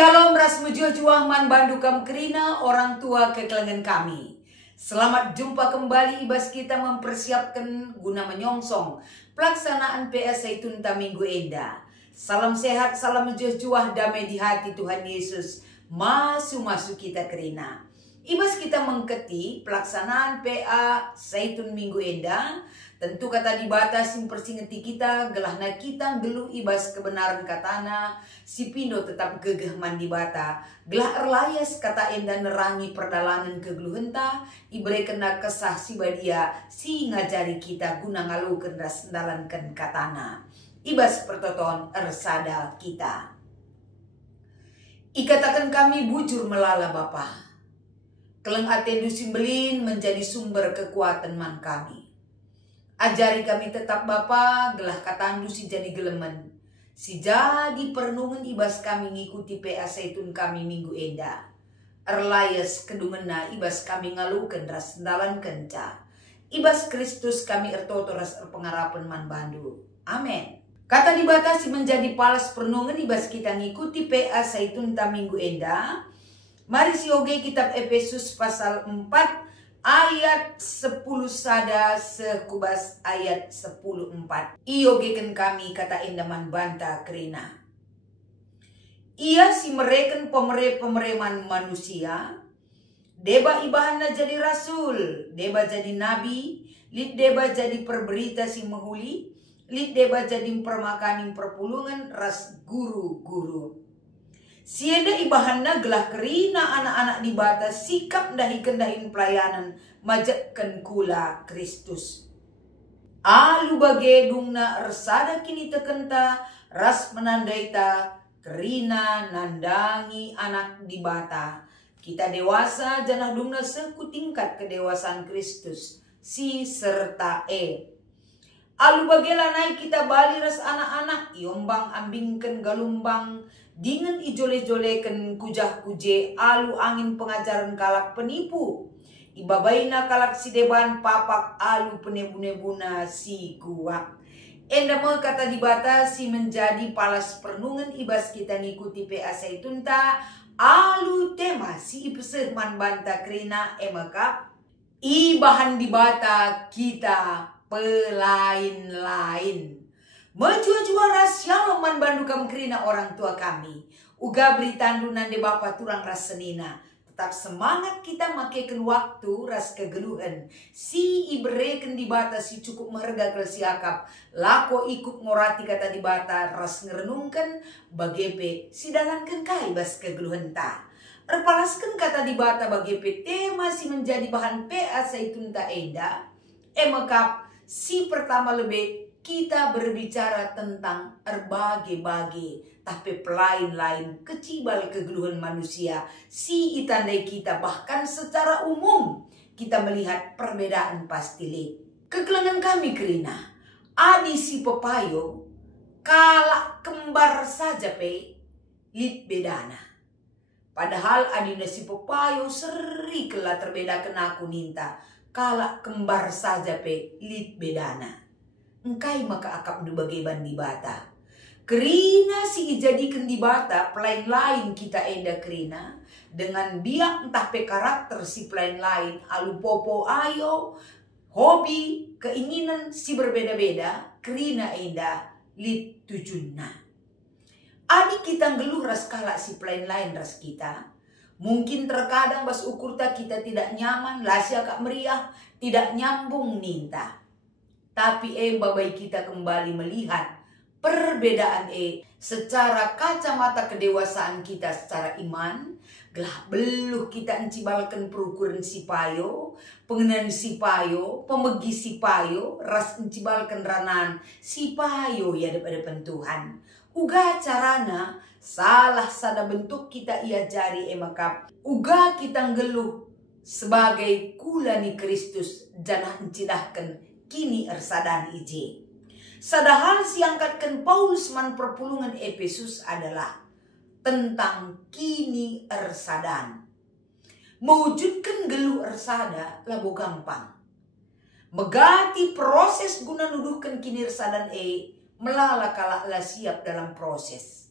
Shalom ras mujuah man bandukam kerina orang tua kekelengan kami. Selamat jumpa kembali ibas kita mempersiapkan guna menyongsong pelaksanaan PA Zaitun ta Minggu Enda. Salam sehat, salam mujuah damai di hati Tuhan Yesus. Masuk kita kerina. Ibas kita mengketi pelaksanaan PA Zaitun Minggu Enda. Tentu kata dibatasi persingeti kita, gelahna kita geluh ibas kebenaran katana, si pindo tetap gegeh mandi bata, gelah erlayas kata enda nerangi perdalangan kegeluhenta, ibre kena kesah si badia, si ngajari kita guna ngaluken ras ndalanken katana. Ibas pertoton ersada kita. Ikatakan kami bujur melala Bapa. Keleng atendu simbelin menjadi sumber kekuatan man kami. Ajari kami tetap Bapa, gelah katandu si jadi gelemen. Si jadi pernungan ibas kami ngikuti PA Zaitun kami Minggu Enda. Erlayas kedungena ibas kami ngaluken ras ndalan kenca. Ibas Kristus kami ertoto ras erpengarapan man bandu. Amin. Kata dibatasi menjadi palas pernungan ibas kita ngikuti PA Zaitun ta Minggu Enda. Mari sioge kitab Efesus pasal 4. Ayat 10 sada sekubas ayat 10:4. Iogeken kami kata endaman banta kerina. Ia si mereken pemereman manusia. Deba ibahana jadi rasul. Deba jadi nabi. Lid deba jadi perberita si mehuli. Lid deba jadi permakanin perpulungan ras guru-guru. Sienda ibahana gelah kerina anak-anak di bata sikap dahin pelayanan majakkan kula Kristus. Alu bagedungna ersada kini tekenta ras menandaita kerina nandangi anak di bata. Kita dewasa janah dungna seku tingkat kedewasaan Kristus si serta Alu bagela naik kita bali ras anak-anak iombang ambingken galumbang dengan ijole-jolekan kujah-kuje alu angin pengajaran kalak penipu. Ibabaina kalak si deban papak alu penebu-nebuna si guak. Enda me kata dibatasi menjadi palas pernungan ibas kita ngikuti PA Zaitun ta. Alu tema si ipeseh man banta kerina emakap. Ibahan dibata kita pelain-lain. Menjua-jua rasyal man bandukam kerina orang tua kami. Uga beritandu nande Bapa turang ras senina. Tetap semangat kita makaikan waktu ras kegeluhan. Si ibereken di bata si cukup meherga kel siakap. Lako ikut ngorati kata di bata ras ngerenungkan. Bagepe si dalankan kai bas kegeluhan ta. Erpalaskan kata di bata bagepe tema si menjadi bahan PA Zaitun ta enda. Emakap si pertama lebih kita berbicara tentang erbage-bage, tapi pelain-lain kecibal kegeluhan manusia. Si itandai kita bahkan secara umum kita melihat perbedaan pasti. Kegelengan kami kerina, adi si pepayo, kalak kembar saja pe, lit bedana. Padahal adina si pepayo seri kela terbeda kena aku ninta, kalak kembar saja pe, lit bedana. Engkai maka akap du bageban di bata. Kerina si ijadikan di bata pelain lain kita enda kerina. Dengan biak entah pe karakter si pelain lain. Alu popo ayo. Hobi, keinginan si berbeda-beda. Kerina enda lit tujunna. Adi kita ngeluh ras kalak si pelain lain ras kita. Mungkin terkadang bas ukur ta kita tidak nyaman. Lasya kak meriah. Tidak nyambung ninta. Tapi babai kita kembali melihat perbedaan secara kacamata kedewasaan kita secara iman. Gelah beluh kita encibalkan perukuran si payo, pengenan si payo, pemegi si payo, ras encibalkan ranan si payo ya depan Tuhan. Uga carana salah sada bentuk kita ia jari emakap. Uga kita ngeluh sebagai kulani Kristus janah encidahkan kini ersadan ije. Sadahal siangkatkan Paulus man perpulungan Efesus adalah tentang kini ersadan. Mewujudkan geluh ersada labo gampang. Megati proses guna nuduhkan kini ersadan melala kalak la siap dalam proses.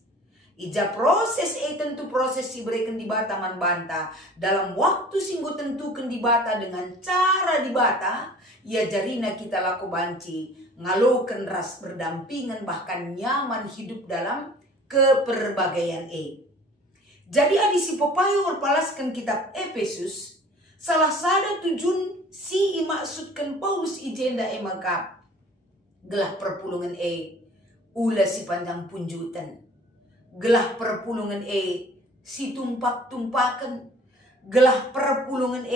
Ija proses tentu proses si berikan di bata man banta. Dalam waktu singgu tentukan di bata dengan cara di bata. Ya jarina kita laku banci. Ngalokan ras berdampingan bahkan nyaman hidup dalam keperbagaian Jadi adi si Popayo berpalaskan kitab Efesus. Salah satu tujuan si maksudkan Paulus ijenda mangkap. Gelah perpulungan ula si panjang punjutan. Gelah perpulungan si tumpak-tumpakan. Gelah perpulungan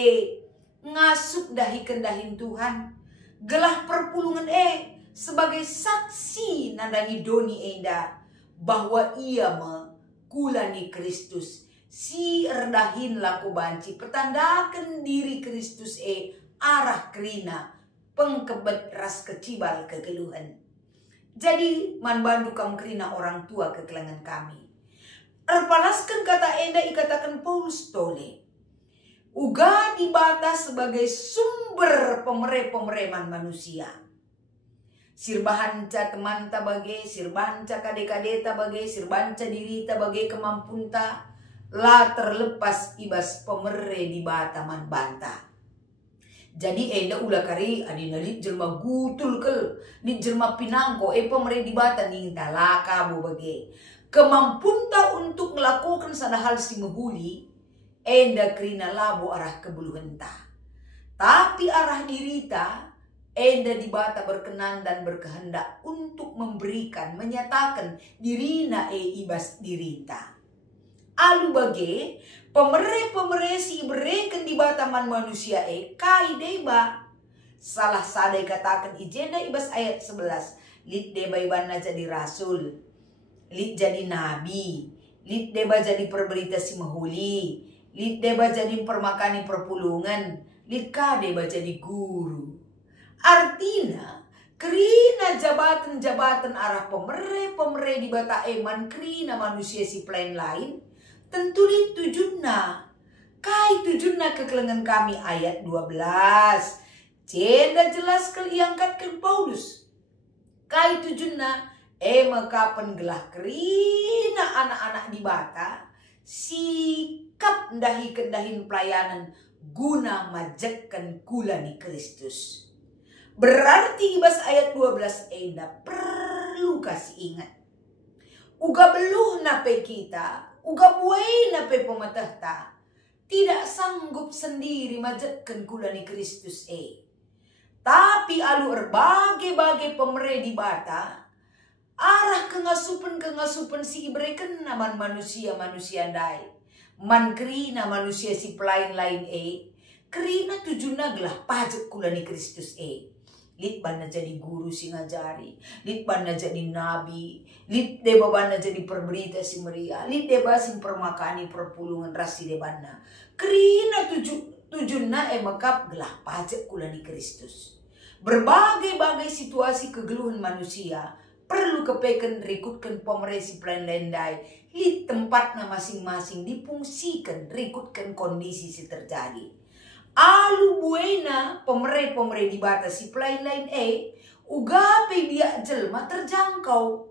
ngasup dahi kendahin Tuhan. Gelah perpulungan sebagai saksi nandangi doni enda bahwa ia kulani Kristus. Si erdahin laku banci pertandakan diri Kristus arah kerina pengkebet ras kecibal kegeluhan. Jadi man bandu kam kerina orang tua kekelangan kami. Erpalaskan kata enda ikatakan Paulus tole. Uga dibatas sebagai sumber pemereman manusia. Sirbahanca teman tabage, sirbanca kade-kade tabage, sirbanca diri tabage kemampunta. La terlepas ibas pemere di bata man banta. Jadi enda ulah kari adina lit jelma gutul kel lit jelma pinangko pemere di bata ninta laka bu bage. Kemampunta untuk melakukan sada hal si mehuli enda kerina labu arah kebuluhan ta. Tapi arah dirita enda di bata berkenan dan berkehendak untuk memberikan menyatakan dirina ibas dirita. Alu bage pemere si bereken di bataman manusia kai deba. Salah sadai katakan ijenda ibas ayat 11. Lit deba ibana jadi rasul. Lit jadi nabi. Lit deba jadi perberita si mahuli. Lit deba jadi permakani perpulungan. Lit ka deba jadi guru. Artinya kerina jabatan-jabatan arah pemere di bata eman kerina manusia si plain lain. Tentu di tujunna. Kai tujunna kekelengan kami ayat 12. Cenda jelas keliangkatkan Paulus. Kai tujunna mekapan gelah kerina anak-anak di bata. Sikap ndahi kendahin pelayanan guna majekan kulani Kristus. Berarti ibas ayat 12 enda perlu kasih ingat. Uga beluh nape kita. Uga buai nape pematahta tidak sanggup sendiri majekan kulani Kristus Tapi alu erbagai-bagai pemere di bata arah kengasupan si ibreken naman manusia dai. Man kerina manusia si pelain lain kerina tujuna gelah pajak kulani Kristus Lit bana jadi guru si ngajari, lit bana jadi nabi, lit deba bana jadi perberita si Maria, lit deba si permakani perpulungan rasi debana. Kerina tujunna makap gelah pajak kulani Kristus. Berbagai-bagai situasi kegeluhan manusia perlu kepekan rikutkan pemeresi plan lendai, lit tempatna masing-masing dipungsikan rikutkan kondisi si terjadi. Alu buena pemere di batas si lain ugape biak jelma terjangkau.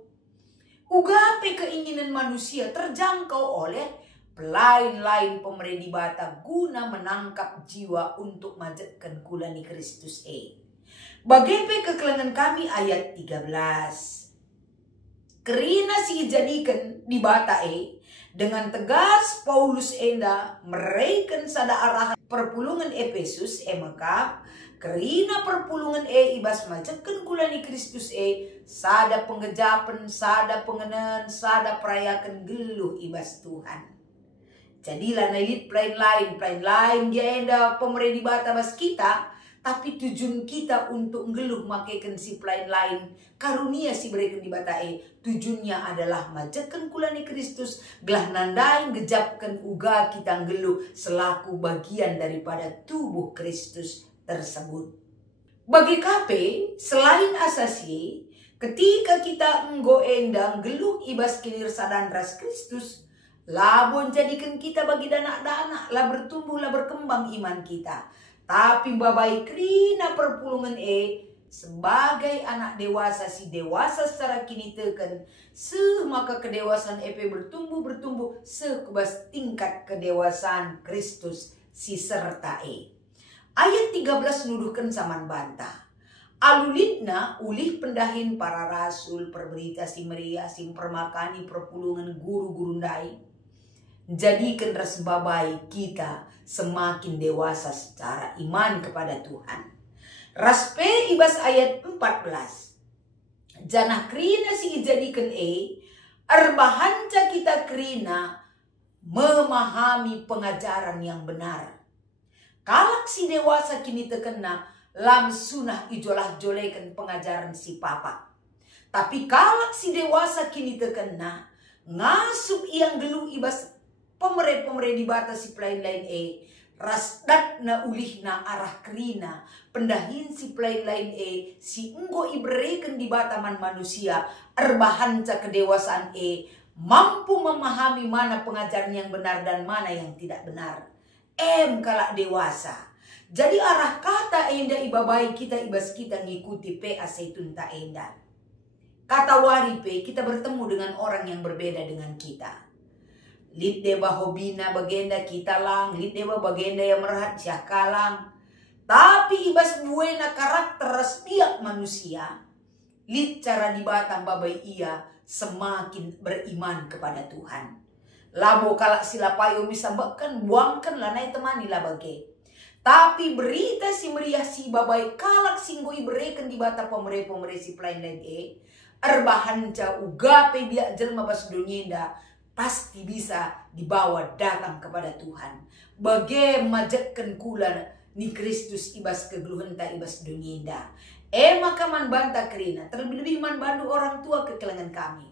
Ugape keinginan manusia terjangkau oleh lain pemere di bata guna menangkap jiwa untuk majekan kulani Kristus Bagepe kekelengan kami ayat 13. Kerina si jadikan di bata dengan tegas Paulus enda mereken sada arahan perpulungan Efesus maka kerina perpulungan ibas majekan kulani Kristus sada penggejapan, sada pengenan, sada perayakan geluh ibas Tuhan. Jadilah nailit plain lain dia enda pemere di bata bas kita. Tapi tujuan kita untuk ngeluh makaikan si plain lain. Karunia si berikan di bata tujuannya adalah majekan kulani Kristus. Gelah nandain gejapkan uga kita ngeluh selaku bagian daripada tubuh Kristus tersebut. Bagi kape selain asasi ketika kita enggo endang geluh ibas kilir sadan ras Kristus. Labon jadikan kita bagi dana-dana lah bertumbuh lah berkembang iman kita. Tapi babai kerina perpulungan sebagai anak dewasa, si dewasa secara kini teken, maka kedewasaan EP bertumbuh sekebas tingkat kedewasaan Kristus si serta Ayat 13 nuduhkan saman bantah. Alulitna ulih pendahin para rasul, perberita si Maria, si permakani perpulungan guru-guru dai. Jadikan ras babai kita semakin dewasa secara iman kepada Tuhan. Raspe ibas ayat 14. Janah krina si jadikan erbahanca kita krina memahami pengajaran yang benar. Kalak si dewasa kini terkena lam sunah ijolah jolekan pengajaran si papa. Tapi kalak si dewasa kini terkena ngasup yang geluh ibas pemere di batas si lain rasdat na ulih na arah krina pendahin si lain si enggo ibereken di bataman manusia erbahanca kedewasaan mampu memahami mana pengajaran yang benar dan mana yang tidak benar. Kalak dewasa. Jadi arah kata enda ibabai kita ibas kita ngikuti PA Zaitun ta enda. Kata waripe kita bertemu dengan orang yang berbeda dengan kita. Lid deba hobina bagenda kita lang, lid deba bagenda yang merahat siakalang. Tapi ibas buena karakter setiap manusia. Lid cara dibatang babai ia semakin beriman kepada Tuhan. Labo kalak sila payo bisa bahkan buangkan lah naik temani lah bage. Tapi berita si meriah si babai kalak singgoi bereken di bata pemere si lain erbahan ca ugape biak jelma bas dunia pasti bisa dibawa datang kepada Tuhan. Bagai majakkan kula ni Kristus ibas kegeluhan ta ibas dunia. Maka man banta kerina terlebih man bandu orang tua kekelangan kami.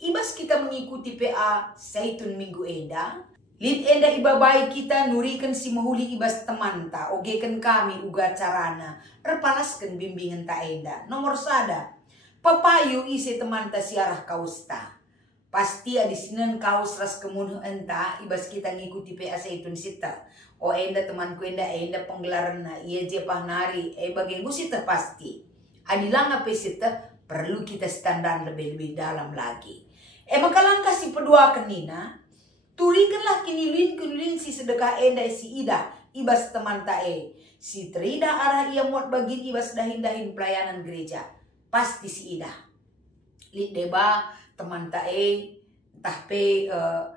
Ibas kita mengikuti PA Zaitun minggu enda. Lid enda ibabai kita nurikan si mahuli ibas teman ta. Ogekan kami uga carana. Erpalaskan bimbingan ta enda. Nomor sada. Papayu isi teman ta siarah kaus ta. Pasti ada sinan kaus ras kemunuh enta. Ibas kita ngikuti PA Zaitun sita. Enda temanku enda penggelaran na. Ia jepah nari. Bagai gusita pasti. Adilang apa sita. Perlu kita standar lebih dalam lagi. Maka langkah si pedua kenina, turikanlah kinilin si sedekah enda si ida, ibas teman tae. Si terida arah ia muat bagi ibas dahin pelayanan gereja. Pasti si ida. Lid deba teman tae, entah pe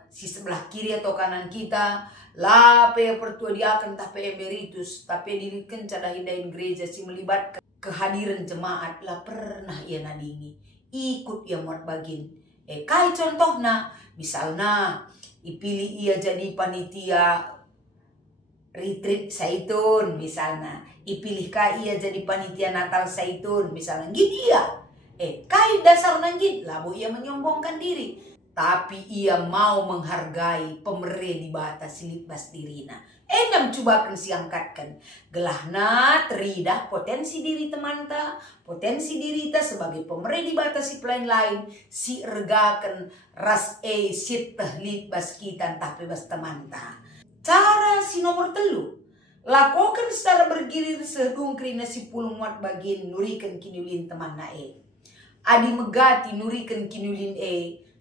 si sebelah kiri atau kanan kita, lah pe pertua diakan entah pe emeritus, tapi dirikan dahin gereja si melibatkan kehadiran jemaat lah pernah ia nadingi. Ikut ia muat bagin. Kai contohnya, misalnya dipilih ia jadi panitia retreat Zaitun misalnya, dipilih kai ia jadi panitia Natal Zaitun misalnya, gini ya. Kai dasar nanggit lah bu ia menyombongkan diri, tapi ia mau menghargai pemere di batas silibas dirina. Endam cobakan siangkatkan gelahna teridah potensi diri temanta, potensi diri ta sebagai pemere di batas si lain si regakan ras sit tahlid bas kita entah bebas temanta. Cara si nomor telu lakukan secara bergilir sedung krina si pulung muat bagian nurikan kinulin teman nae. Adi megati nurikan kinulin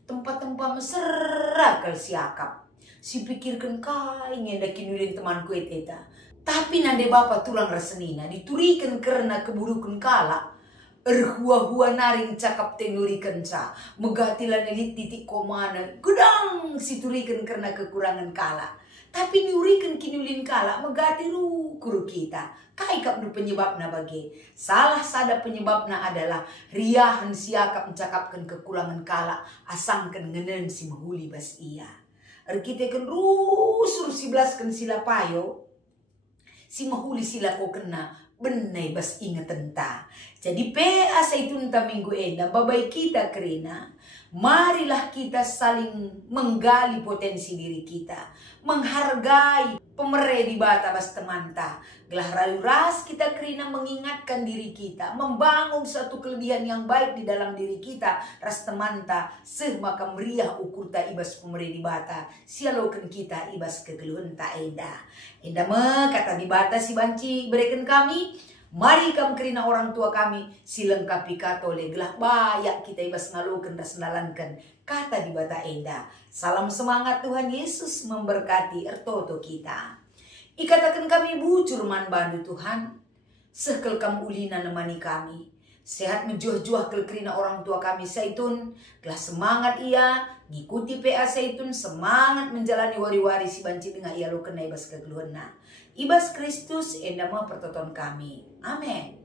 tempat-tempat mesra kal siakap. Si pikirkan kai ngenda kinulin temanku eta. Tapi nande bapak tulang rasenina diturikan karena keburukan kala. Erhua-hua naring cakap tenurikan ca. Megatilah nelit titik komana. Gedang si turikan karena kekurangan kala. Tapi nurikan kinulin kala megati kuru kita. Kai kap nu penyebabna bagi. Salah sada penyebabna adalah riahan siakap mencakapkan kekurangan kala. Asangkan ngenen si mahuli bas iya. Kita kan rusur si belaskan sila payo. Si mahuli sila ko kena. Benai bas ingat tenta. Jadi PA Zaitun ta minggu enda. Babai kita kerina. Marilah kita saling menggali potensi diri kita. Menghargai pemere di bata bas temanta. Gelah rayu ras kita kerina mengingatkan diri kita. Membangun satu kelebihan yang baik di dalam diri kita. Ras temanta. Maka meriah ukur ta ibas pemere di bata. Sialokan kita ibas kegeluhan ta enda. Enda me kata di bata si banci berikan kami. Mari kam kerina orang tua kami silengkapi kato legelah bayak kita ibas ngalukan dan sendalankan kata di bata enda. Salam semangat, Tuhan Yesus memberkati ertoto kita. Ikatakan kami bucur man bandu Tuhan. Sekel kam ulina nemani kami. Sehat menjuah-juah kerina orang tua kami Saitun. Gelah semangat ia ngikuti PA Saitun, semangat menjalani wari-wari si banci dengan ia lu kena ibas kegeluhna. Ibas Kristus endama pertoton kami. Amin.